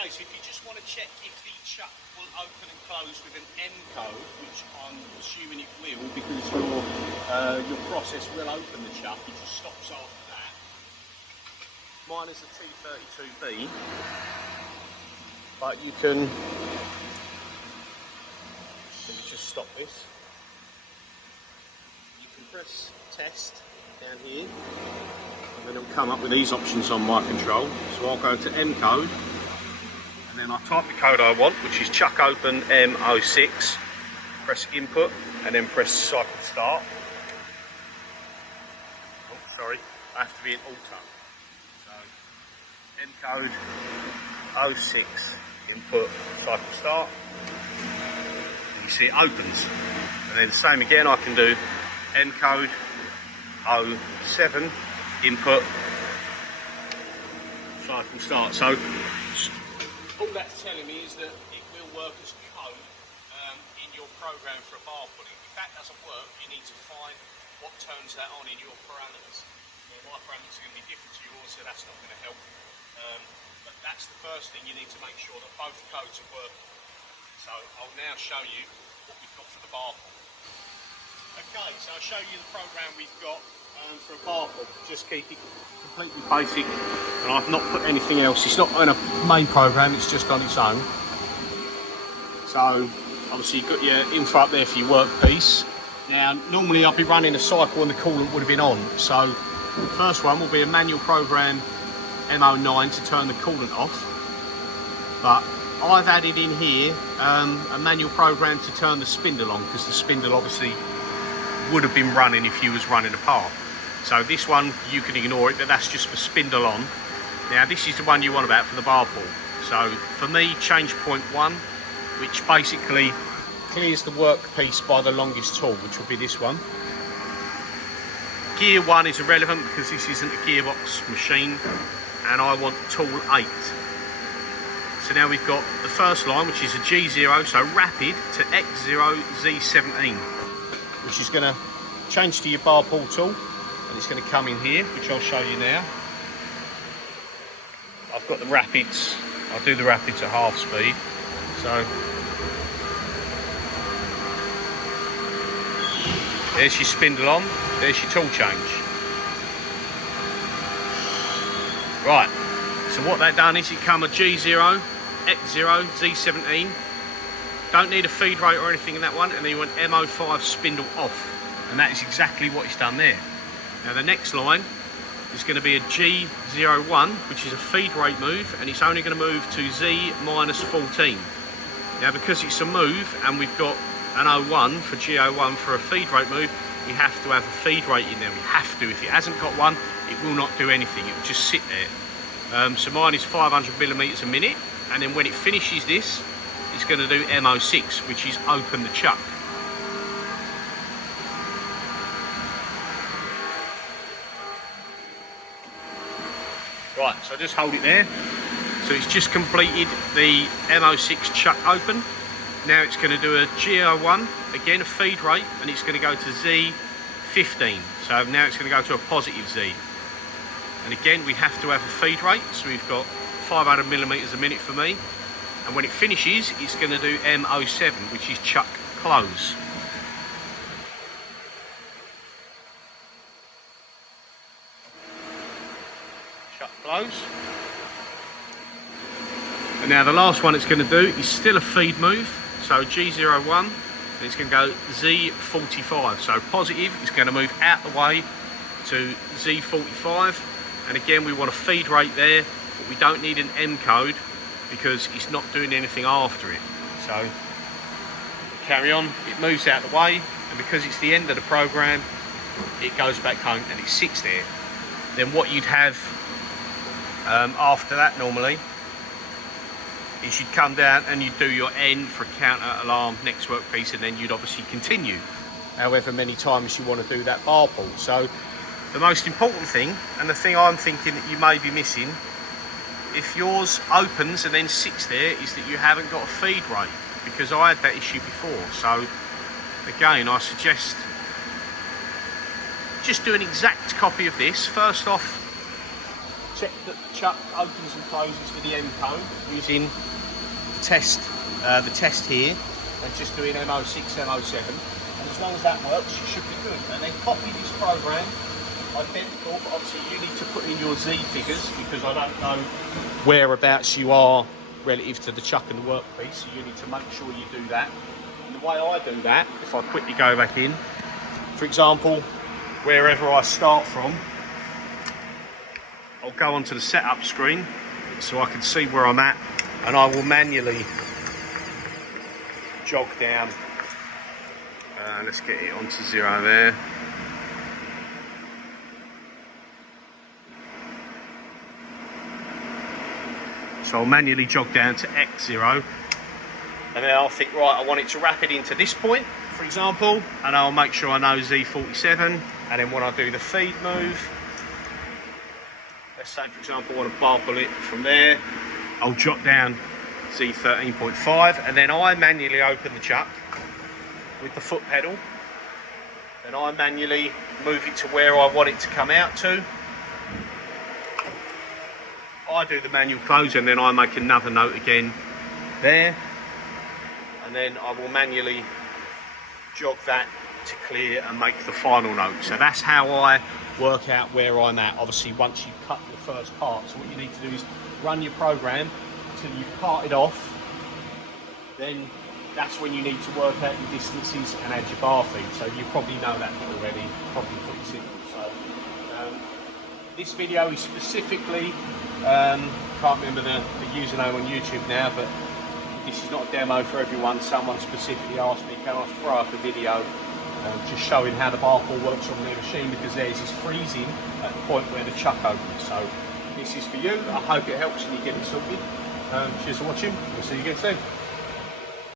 Okay, so if you just want to check if the chuck will open and close with an M code, which I'm assuming it will, because your process will open the chuck, it just stops after that. Mine is a T32-B, but you can just stop this. You can press test down here, and then it'll come up with these options on my control. So I'll go to M code, and then I type the code I want, which is chuck open M06, press input, and then press cycle start. Oh, sorry, I have to be in auto. So M code 06, input, cycle start. And you see it opens. And then same again, I can do M code 07, input, cycle start. So all that's telling me is that it will work as code in your program for a bar pulling. If that doesn't work, you need to find what turns that on in your parameters. My parameters are going to be different to yours, so that's not going to help. But that's the first thing, you need to make sure that both codes are working. So I'll now show you what we've got for the bar pull. Okay, so I'll show you the program we've got for a bar pull. Just keep it completely basic, and I've not put anything else. It's not on a main program, it's just on its own. So obviously you've got your info up there for your workpiece. Now normally I'll be running a cycle and the coolant would have been on. So the first one will be a manual program M09 to turn the coolant off. But I've added in here a manual program to turn the spindle on, because the spindle obviously would have been running if you was running a part. So this one you can ignore it, but that's just for spindle on. Now this is the one you want about for the bar pull. So for me, change point 1, which basically clears the workpiece by the longest tool, which will be this one. Gear 1 is irrelevant because this isn't a gearbox machine, and I want tool 8. So now we've got the first line, which is a G0, so rapid to X0 Z17, which is going to change to your bar pull tool, and it's going to come in here, which I'll show you now. I've got the rapids, I'll do the rapids at half speed. So there's your spindle on, there's your tool change. Right, so what that done is it come a G0, X0, Z17. Don't need a feed rate or anything in that one, and then you want M05 spindle off, and that is exactly what it's done there. Now the next line is going to be a G01, which is a feed rate move, and it's only going to move to Z minus 14. Now because it's a move and we've got an 01 for G01 for a feed rate move, we have to have a feed rate in there. We have to. If it hasn't got one, it will not do anything. It will just sit there. So mine is 500 millimeters a minute, and then when it finishes this, it's going to do M06, which is open the chuck. Right, so just hold it there. So it's just completed the M06 chuck open. Now it's going to do a G01, again a feed rate, and it's going to go to Z15. So now it's going to go to a positive Z. And again, we have to have a feed rate, so we've got 500 millimeters a minute for me. And when it finishes, it's going to do M07, which is chuck close. Chuck close. And now the last one it's going to do is still a feed move, so G01, and it's going to go Z45. So positive is going to move out the way to Z45, and again we want a feed rate there, but we don't need an M code because it's not doing anything after it. So carry on, it moves out the way, and because it's the end of the program, it goes back home and it sits there. Then what you'd have after that normally is you'd come down and you'd do your N for counter alarm next workpiece, and then you'd obviously continue however many times you want to do that bar pull. So the most important thing, and the thing I'm thinking that you may be missing, if yours opens and then sits there, is that you haven't got a feed rate, because I had that issue before. So again, I suggest just do an exact copy of this. First off, check that the chuck opens and closes with the M code using the test here, and just doing MO6, MO7. And as long as that works, you should be good. And then copy this program, identical, but obviously you need to put in your Z figures because I don't know whereabouts you are relative to the chuck and the workpiece, so you need to make sure you do that. And the way I do that, if I quickly go back in, for example, wherever I start from, I'll go onto the setup screen so I can see where I'm at, and I will manually jog down. Let's get it onto 0 there. So I'll manually jog down to X0, and then I'll think, right, I want it to wrap it into this point, for example, and I'll make sure I know Z47, and then when I do the feed move, let's say, for example, I want to bar bullet from there, I'll jot down Z13.5, and then I manually open the chuck with the foot pedal, and I manually move it to where I want it to come out to. I do the manual close, and then I make another note again there, and then I will manually jog that to clear and make the final note. So that's how I work out where I'm at. Obviously, once you cut your first part, so what you need to do is run your program until you've parted off. Then that's when you need to work out your distances and add your bar feed. So you probably know that already, probably pretty simple. So this video is specifically, can't remember the username on YouTube now, but this is not a demo for everyone. Someone specifically asked me, can I throw up a video just showing how the bar pull works on their machine, because theirs is freezing at the point where the chuck opens. So this is for you. I hope it helps and you get it sorted. Cheers for watching. We'll see you again soon.